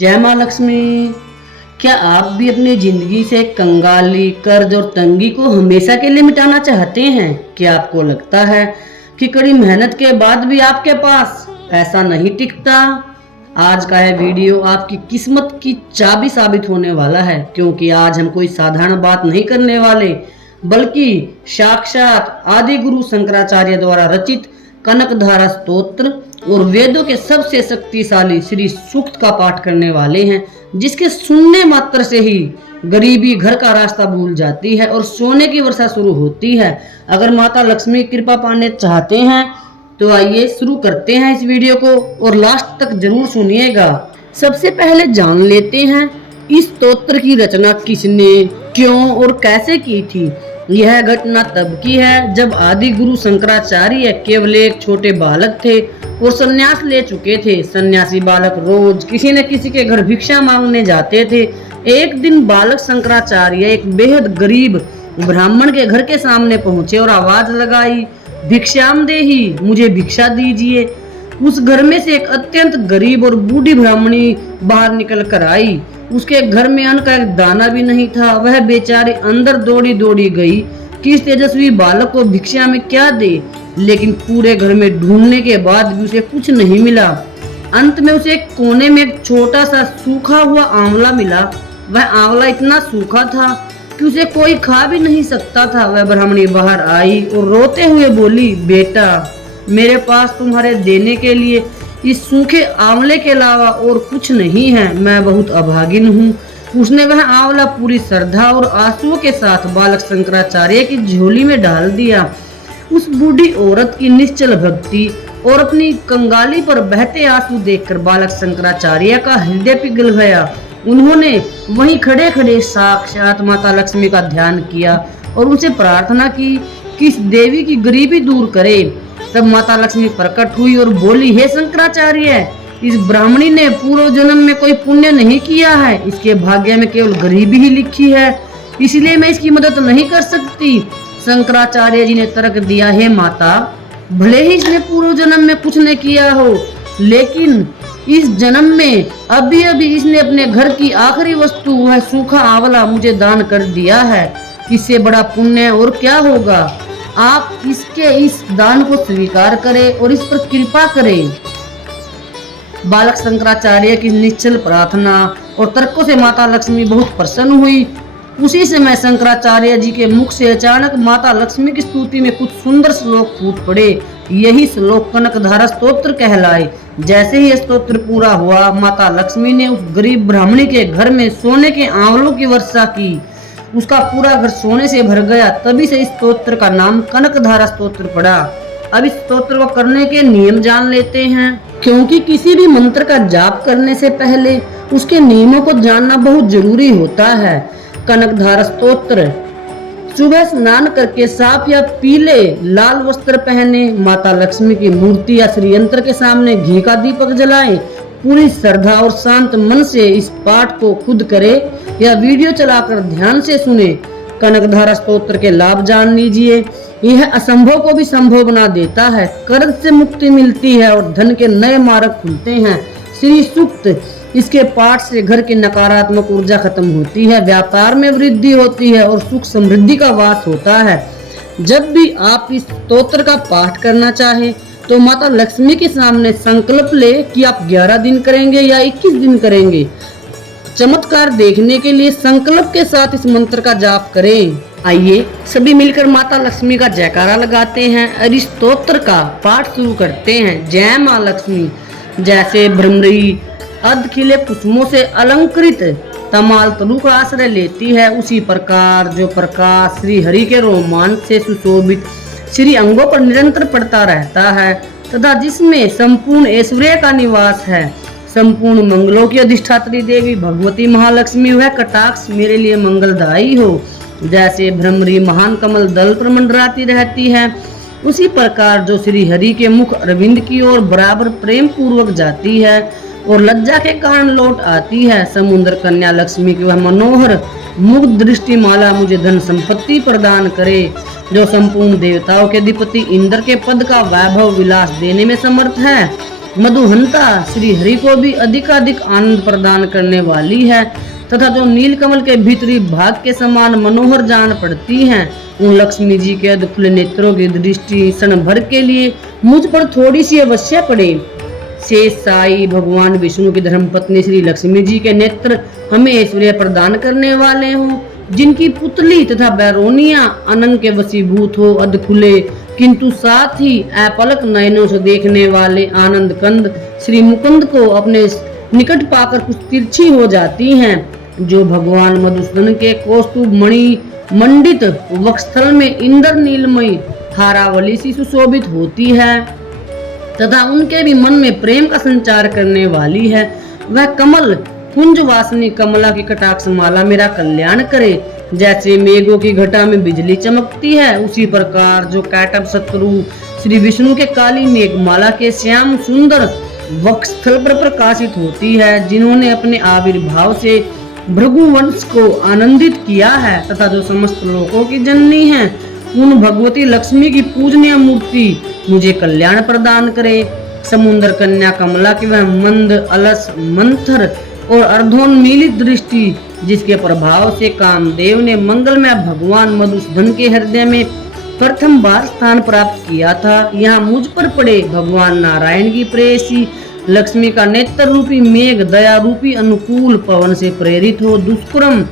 जय माँ लक्ष्मी। क्या आप भी अपनी जिंदगी से कंगाली, कर्ज और तंगी को हमेशा के लिए मिटाना चाहते हैं? क्या आपको लगता है कि कड़ी मेहनत के बाद भी आपके पास पैसा नहीं टिकता? आज का यह वीडियो आपकी किस्मत की चाबी साबित होने वाला है, क्योंकि आज हम कोई साधारण बात नहीं करने वाले, बल्कि साक्षात आदि गुरु शंकराचार्य द्वारा रचित कनकधारा स्तोत्र और वेदों के सबसे शक्तिशाली श्री सूक्त का पाठ करने वाले हैं, जिसके सुनने मात्र से ही गरीबी घर का रास्ता भूल जाती है और सोने की वर्षा शुरू होती है। अगर माता लक्ष्मी कृपा पाने चाहते हैं तो आइए शुरू करते हैं इस वीडियो को और लास्ट तक जरूर सुनिएगा। सबसे पहले जान लेते हैं इस स्तोत्र की रचना किसने, क्यों और कैसे की थी। यह घटना तब की है जब आदि गुरु शंकराचार्य केवल एक छोटे बालक थे और संन्यास ले चुके थे। सन्यासी बालक रोज किसी न किसी के घर भिक्षा मांगने जाते थे। एक दिन बालक शंकराचार्य एक बेहद गरीब ब्राह्मण के घर के सामने पहुंचे और आवाज लगाई, भिक्षामदेही, मुझे भिक्षा दीजिए। उस घर में से एक अत्यंत गरीब और बूढ़ी ब्राह्मणी बाहर निकल कर आई। उसके घर में अन्न का एक दाना भी नहीं था। वह बेचारी अंदर दौड़ी दौड़ी गई कि इस तेजस्वी बालक को भिक्षा में क्या दे, लेकिन पूरे घर में ढूंढने के बाद भी उसे कुछ नहीं मिला। अंत में उसे एक कोने में एक छोटा सा सूखा हुआ आंवला मिला। वह आंवला इतना सूखा था कि उसे कोई खा भी नहीं सकता था। वह ब्राह्मणी बाहर आई और रोते हुए बोली, बेटा, मेरे पास तुम्हारे देने के लिए इस सूखे आंवले के अलावा और कुछ नहीं है। मैं बहुत अभागिन हूँ। उसने वह आंवला पूरी श्रद्धा और आंसुओं के साथ बालक शंकराचार्य की झोली में डाल दिया। उस बूढ़ी औरत की निश्चल भक्ति और अपनी कंगाली पर बहते आंसू देखकर बालक शंकराचार्य का हृदय पिघल गया। उन्होंने वहीं खड़े खड़े साक्षात माता लक्ष्मी का ध्यान किया और उनसे प्रार्थना की कि इस देवी की गरीबी दूर करे। तब माता लक्ष्मी प्रकट हुई और बोली, हे शंकराचार्य, इस ब्राह्मणी ने पूर्व जन्म में कोई पुण्य नहीं किया है। इसके भाग्य में केवल गरीबी ही लिखी है, इसलिए मैं इसकी मदद नहीं कर सकती। शंकराचार्य जी ने तर्क दिया, हे माता, भले ही इसने पूर्व जन्म में कुछ नहीं किया हो, लेकिन इस जन्म में अभी अभी इसने अपने घर की आखिरी वस्तु, वह सूखा आंवला, मुझे दान कर दिया है। इससे बड़ा पुण्य और क्या होगा। आप इसके इस दान को स्वीकार करें और इस पर कृपा करें। बालक शंकराचार्य की निश्चल प्रार्थना और तर्कों से माता लक्ष्मी बहुत प्रसन्न हुई। उसी समय शंकराचार्य जी के मुख से अचानक माता लक्ष्मी की स्तुति में कुछ सुंदर श्लोक फूट पड़े। यही श्लोक कनकधारा स्तोत्र कहलाए। जैसे ही स्तोत्र पूरा हुआ, माता लक्ष्मी ने उस गरीब ब्राह्मणी के घर में सोने के आंवलों की वर्षा की। उसका पूरा घर सोने से भर गया। तभी से इस स्तोत्र का नाम कनकधारा स्तोत्र पड़ा। अब इस स्तोत्र को करने के नियम जान लेते हैं, क्योंकि किसी भी मंत्र का जाप करने से पहले उसके नियमों को जानना बहुत जरूरी होता है। कनकधारा स्तोत्र, सुबह स्नान करके साफ या पीले लाल वस्त्र पहने, माता लक्ष्मी की मूर्ति या श्रीयंत्र के सामने घी का दीपक जलाएं। पूरी श्रद्धा और शांत मन से इस पाठ को खुद करें या वीडियो चलाकर ध्यान से सुने। कनकधारा स्तोत्र के लाभ जान लीजिए। यह असंभव को भी संभव बना देता है, कर्ज से मुक्ति मिलती है और धन के नए मार्ग खुलते हैं। श्री सूक्त, इसके पाठ से घर की नकारात्मक ऊर्जा खत्म होती है, व्यापार में वृद्धि होती है और सुख समृद्धि का वास होता है। जब भी आप इस स्तोत्र का पाठ करना चाहे तो माता लक्ष्मी के सामने संकल्प ले कि आप 11 दिन करेंगे या 21 दिन करेंगे। चमत्कार देखने के लिए संकल्प के साथ इस मंत्र का जाप करें। आइए सभी मिलकर माता लक्ष्मी का जयकारा लगाते हैं और इस स्तोत्र का पाठ शुरू करते हैं। जय माँ लक्ष्मी। जैसे भ्रमरी अर्ध खिले पुष्पों से अलंकृत तमाल तलु का आश्रय लेती है, उसी प्रकार जो प्रकाश श्री हरि के रोमांच से सुशोभित श्री अंगों पर निरंतर पड़ता रहता है तथा जिसमें संपूर्ण ऐश्वर्य का निवास है, संपूर्ण मंगलों की अधिष्ठात्री देवी भगवती महालक्ष्मी, वह कटाक्ष मेरे लिए मंगलदायी हो। जैसे भ्रमरी महान कमल दल पर मंडराती रहती है, उसी प्रकार जो श्री हरि के मुख अरविंद की ओर बराबर प्रेम पूर्वक जाती है और लज्जा के कारण लौट आती है, समुद्र कन्या लक्ष्मी की वह मनोहर मुग्ध दृष्टि माला मुझे धन संपत्ति प्रदान करे, जो संपूर्ण देवताओं के अधिपति इंद्र के पद का वैभव विलास देने में समर्थ है। मधुहंता श्री हरि को भी अधिकाधिक आनंद प्रदान करने वाली है तथा जो नीलकमल के भीतरी भाग के समान मनोहर जान पड़ती हैं, उन लक्ष्मी जी के अधखुले नेत्रों की दृष्टि क्षण भर के लिए मुझ पर थोड़ी सी अवश्य पड़े। शेष साई भगवान विष्णु की धर्मपत्नी श्री लक्ष्मी जी के नेत्र हमें ऐश्वर्य प्रदान करने वाले हों, जिनकी पुतली तथा बैरोनिया अनंग के वशीभूत हो, अधखुले किंतु साथ ही अपलक नयनों से देखने वाले आनंद कंद श्री मुकुंद को अपने निकट पाकर कुछ तिरछी हो जाती हैं, जो भगवान मधुसूदन के कौस्तुभ मणि मंडित वक्षस्थल में इंद्र नीलमयी हारावली सी सुशोभित होती है तथा उनके भी मन में प्रेम का संचार करने वाली है। वह कमल कुंज वासनी कमला की कटाक्ष माला मेरा कल्याण करे। जैसे मेघों की घटा में बिजली चमकती है, उसी प्रकार जो कैटभ शत्रु श्री विष्णु के काली मेघमाला के श्याम सुंदर वक्षस्थल पर प्रकाशित होती है, जिन्होंने अपने आविर्भाव से भृगुवंश को आनंदित किया है तथा जो समस्त लोकों की जननी है, उन भगवती लक्ष्मी की पूजनीय मूर्ति मुझे कल्याण प्रदान करे। समुद्र कन्या कमला की वह मंद अलस मंथर और अर्धोन्मीलित दृष्टि, जिसके प्रभाव से कामदेव ने मंगलमय भगवान मधुसूदन के हृदय में प्रथम बार स्थान प्राप्त किया था, यहाँ मुझ पर पड़े। भगवान नारायण की प्रेयसी लक्ष्मी का नेत्र रूपी मेघ दया रूपी अनुकूल पवन से प्रेरित हो दुष्कर्म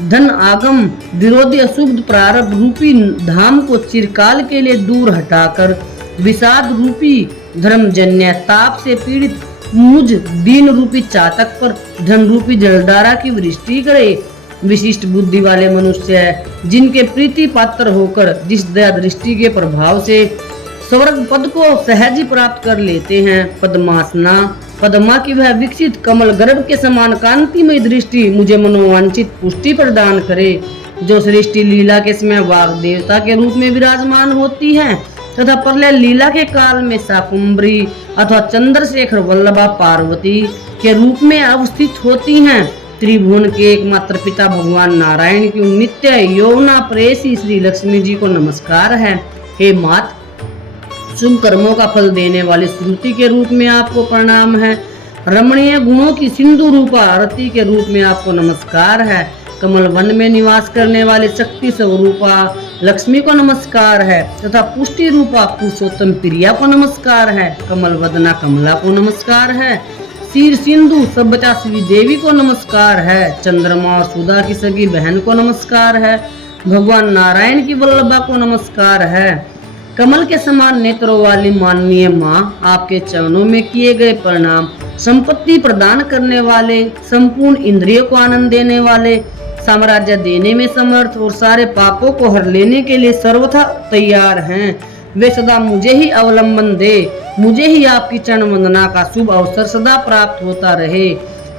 धन आगम विरोधी अशुभ प्रारब्ध रूपी धाम को चिरकाल के लिए दूर हटाकर विषाद रूपी धर्मजन्य ताप से पीड़ित मुझ दीन रूपी चातक पर धन रूपी जलधारा की वृष्टि करे। विशिष्ट बुद्धि वाले मनुष्य जिनके प्रीति पात्र होकर जिस दया दृष्टि के प्रभाव से स्वर्ग पद को सहज ही प्राप्त कर लेते हैं, पद्मासना पद्मा की वह विकसित कमल गर्भ के समान कांतिमय दृष्टि मुझे मनोवांछित पुष्टि प्रदान करे, जो सृष्टि लीला के समय वाग देवता के रूप में विराजमान होती है तथा प्रलय लीला के काल में शाकुंभरी अथवा चंद्रशेखर वल्लभा पार्वती के रूप में अवस्थित होती हैं। त्रिभुवन के एकमात्र पिता भगवान नारायण की नित्य यौवना प्रेयसी श्री लक्ष्मी जी को नमस्कार है। हे मात, शुभ कर्मों का फल देने वाली श्रुति के रूप में आपको प्रणाम है। रमणीय गुणों की सिंधु रूपा आरती के रूप में आपको नमस्कार है। कमल वन में निवास करने वाले शक्ति स्वरूपा लक्ष्मी को नमस्कार है तथा पुष्टि रूपा पुरुषोत्तम प्रिया को नमस्कार है। कमल वदना कमला को नमस्कार है। शीर सिंधु सभ्यता श्री देवी को नमस्कार है। चंद्रमा और सुधा की सगी बहन को नमस्कार है। भगवान नारायण की वल्लभा को नमस्कार है। कमल के समान नेत्रों वाली माननीय माँ, आपके चरणों में किए गए प्रणाम। संपत्ति प्रदान करने वाले, संपूर्ण इंद्रियों को आनंद देने वाले, साम्राज्य देने में समर्थ और सारे पापों को हर लेने के लिए सर्वथा तैयार हैं। वे सदा मुझे ही अवलंबन दे, मुझे ही आपकी चरण वंदना का शुभ अवसर सदा प्राप्त होता रहे।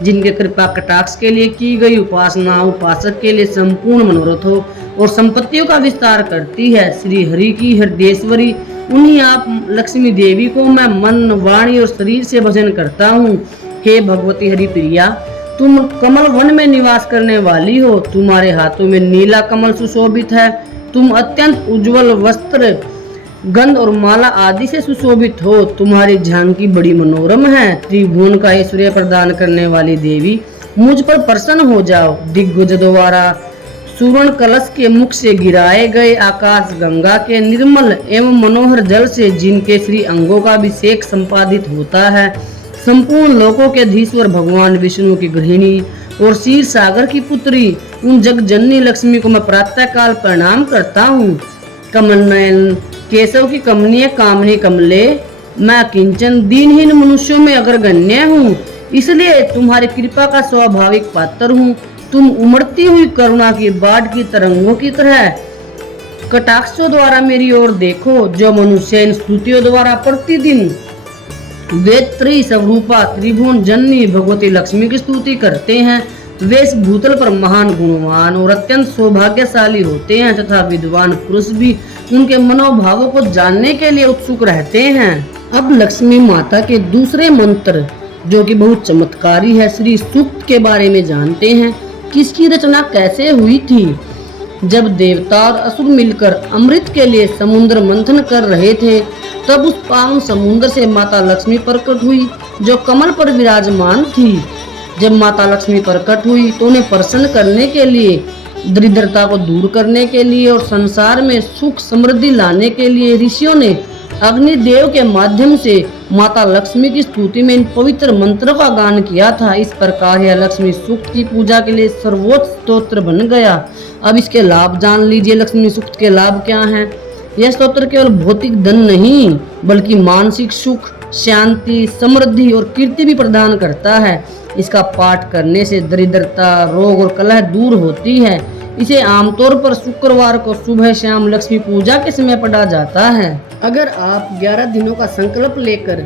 जिनके कृपा कटाक्ष के लिए की गई उपासना उपासक के लिए संपूर्ण मनोरथ हो और संपत्तियों का विस्तार करती है। श्री हरि की हृदयेश्वरी उन्हीं आप लक्ष्मी देवी को मैं मन वाणी और शरीर से भजन करता हूँ। हे भगवती हरि प्रिया, तुम कमल वन में निवास करने वाली हो। तुम्हारे हाथों में नीला कमल सुशोभित है। तुम अत्यंत उज्जवल वस्त्र गंध और माला आदि से सुशोभित हो। तुम्हारी झांकी बड़ी मनोरम है। त्रिभुवन का ऐश्वर्य प्रदान करने वाली देवी, मुझ पर प्रसन्न हो जाओ। दिग्गज द्वारा सुवर्ण कलश के मुख से गिराए गए आकाश गंगा के निर्मल एवं मनोहर जल से जिनके श्री अंगों का अभिषेक संपादित होता है, संपूर्ण लोकों के धीश्वर भगवान विष्णु की गृहिणी और क्षीर सागर की पुत्री उन जगजननी लक्ष्मी को मैं प्रातः काल प्रणाम करता हूँ। कमल नयन केशव की कमनीय कामनी कमले, मैं किंचन दीनहीन मनुष्यों में अग्रगण्य हूँ, इसलिए तुम्हारी कृपा का स्वाभाविक पात्र हूँ। तुम उमड़ती हुई करुणा की बाढ़ की तरंगों की तरह कटाक्षों द्वारा मेरी ओर देखो। जो मनुष्य इन स्तुतियों द्वारा प्रतिदिन वेत्री स्वरूपा त्रिभुवन जननी भगवती लक्ष्मी की स्तुति करते हैं, वे इस भूतल पर महान गुणवान और अत्यंत सौभाग्यशाली होते हैं तथा विद्वान पुरुष भी उनके मनोभावों को जानने के लिए उत्सुक रहते हैं। अब लक्ष्मी माता के दूसरे मंत्र, जो कि बहुत चमत्कारी है, श्री सूक्त के बारे में जानते हैं। किसकी रचना कैसे हुई थी? जब देवता और असुर मिलकर अमृत के लिए समुद्र मंथन कर रहे थे, तब उस पावन समुद्र से माता लक्ष्मी प्रकट हुई जो कमल पर विराजमान थी। जब माता लक्ष्मी प्रकट हुई तो उन्हें प्रसन्न करने के लिए, दरिद्रता को दूर करने के लिए और संसार में सुख समृद्धि लाने के लिए ऋषियों ने अग्निदेव के माध्यम से माता लक्ष्मी की स्तुति में इन पवित्र मंत्रों का गान किया था। इस प्रकार यह लक्ष्मी सूक्त की पूजा के लिए सर्वोच्च स्तोत्र बन गया। अब इसके लाभ जान लीजिए। लक्ष्मी सूक्त के लाभ क्या हैं? यह स्तोत्र केवल भौतिक धन नहीं बल्कि मानसिक सुख, शांति, समृद्धि और कीर्ति भी प्रदान करता है। इसका पाठ करने से दरिद्रता, रोग और कलह दूर होती है। इसे आमतौर पर शुक्रवार को सुबह शाम लक्ष्मी पूजा के समय पढ़ा जाता है। अगर आप 11 दिनों का संकल्प लेकर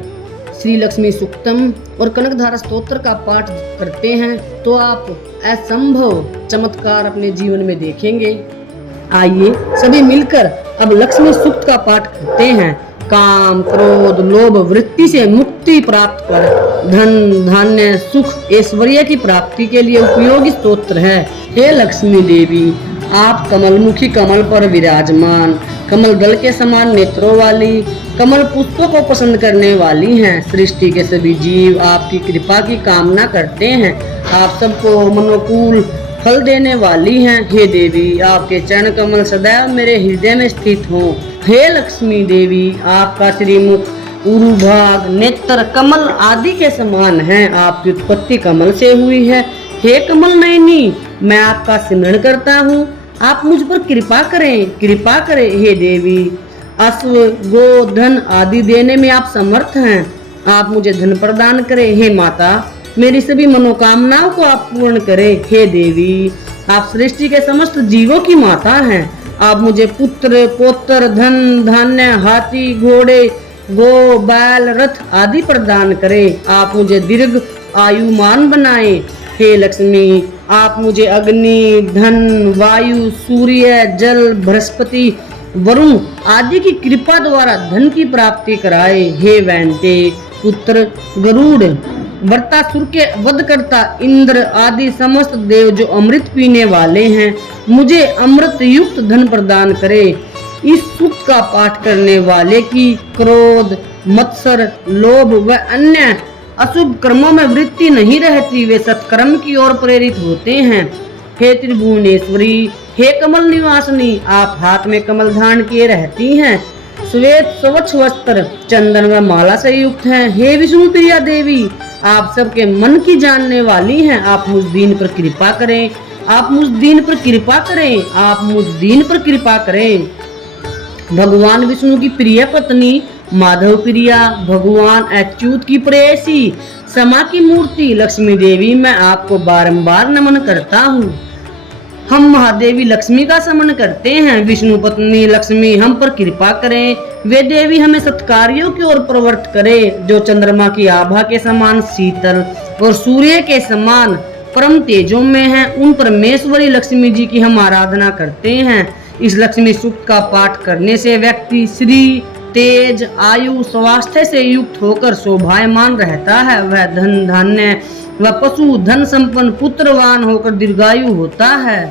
श्री लक्ष्मी सूक्तम और कनकधारा स्तोत्र का पाठ करते हैं तो आप असंभव चमत्कार अपने जीवन में देखेंगे। आइए सभी मिलकर अब लक्ष्मी सूक्त का पाठ करते हैं। काम, क्रोध, लोभ, वृत्ति से मुक्ति प्राप्त कर धन, धान्य, सुख, ऐश्वर्य की प्राप्ति के लिए उपयोगी स्तोत्र है। हे लक्ष्मी देवी, आप कमलमुखी कमल पर विराजमान, कमल दल के समान नेत्रों वाली, कमल पुष्पों को पसंद करने वाली हैं। सृष्टि के सभी जीव आपकी कृपा की कामना करते हैं। आप सबको मनोकूल फल देने वाली हैं। हे देवी, आपके चरण कमल सदैव मेरे हृदय में स्थित हों। हे लक्ष्मी देवी, आपका श्रीमुख, उरुभाग, नेत्र कमल आदि के समान हैं। आपकी उत्पत्ति कमल से हुई है। हे कमल नयनी, मैं आपका सिमरण करता हूँ। आप मुझ पर कृपा करें, कृपा करें। हे देवी, अश्व, गो, धन आदि देने में आप समर्थ हैं। आप मुझे धन प्रदान करें। हे माता, मेरी सभी मनोकामनाओं को आप पूर्ण करें। हे देवी, आप सृष्टि के समस्त जीवों की माता हैं। आप मुझे पुत्र, पौत्र, धन, धान्य, हाथी, घोड़े, गो, बैल, रथ आदि प्रदान करें। आप मुझे दीर्घ आयुमान बनाएं। हे लक्ष्मी, आप मुझे अग्नि, धन, वायु, सूर्य, जल, बृहस्पति, वरुण आदि की कृपा द्वारा धन की प्राप्ति कराए। हे वैंते पुत्र गरुड़, वृत्तासुर के वध करता इंद्र आदि समस्त देव जो अमृत पीने वाले हैं, मुझे अमृत युक्त धन प्रदान करे। इस सूक्त का पाठ करने वाले की क्रोध, मत्सर, लोभ व अन्य अशुभ कर्मों में वृत्ति नहीं रहती। वे सत्कर्म की ओर प्रेरित होते हैं। हे त्रिभुवनेश्वरी, हे कमल निवासिनी, आप हाथ में कमल धारण किए रहती हैं। श्वेत स्वच्छ वस्त्र, चंदन व माला से युक्त हैं। हे विष्णु प्रिया देवी, आप सबके मन की जानने वाली हैं। आप मुझ दीन पर कृपा करें। आप मुझ दीन पर कृपा करें। आप मुझ दीन पर कृपा करें। भगवान विष्णु की प्रिय पत्नी माधव प्रिया, भगवान अच्युत की प्रेयसी, समा की मूर्ति लक्ष्मी देवी, मैं आपको बारंबार नमन करता हूँ। हम महादेवी लक्ष्मी का समन करते हैं। विष्णु पत्नी लक्ष्मी हम पर कृपा करें। वे देवी हमें सत्कार्यों की ओर प्रवृत्त करें। जो चंद्रमा की आभा के समान शीतल और सूर्य के समान परम तेजों में हैं, उन परमेश्वरी लक्ष्मी जी की हम आराधना करते हैं। इस लक्ष्मी सूक्त का पाठ करने से व्यक्ति श्री, तेज, आयु, स्वास्थ्य से युक्त होकर शोभायमान रहता है। वह धन, धान्य व पशु धन संपन्न पुत्रवान होकर दीर्घायु होता है।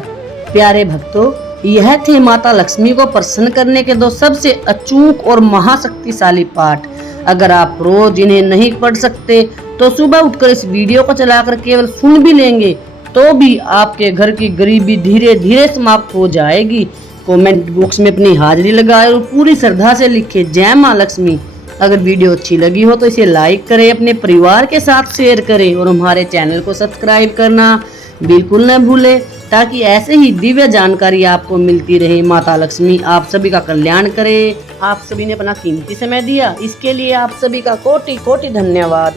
प्यारे भक्तों, यह थे माता लक्ष्मी को प्रसन्न करने के 2 सबसे अचूक और महाशक्तिशाली पाठ। अगर आप रोज इन्हें नहीं पढ़ सकते तो सुबह उठकर इस वीडियो को चलाकर केवल सुन भी लेंगे तो भी आपके घर की गरीबी धीरे धीरे समाप्त हो जाएगी। कमेंट बॉक्स में अपनी हाजिरी लगाए और पूरी श्रद्धा से लिखे जय माँ लक्ष्मी। अगर वीडियो अच्छी लगी हो तो इसे लाइक करें, अपने परिवार के साथ शेयर करें और हमारे चैनल को सब्सक्राइब करना बिल्कुल न भूलें ताकि ऐसे ही दिव्य जानकारी आपको मिलती रहे। माता लक्ष्मी आप सभी का कल्याण करे। आप सभी ने अपना कीमती समय दिया, इसके लिए आप सभी का कोटि कोटि धन्यवाद।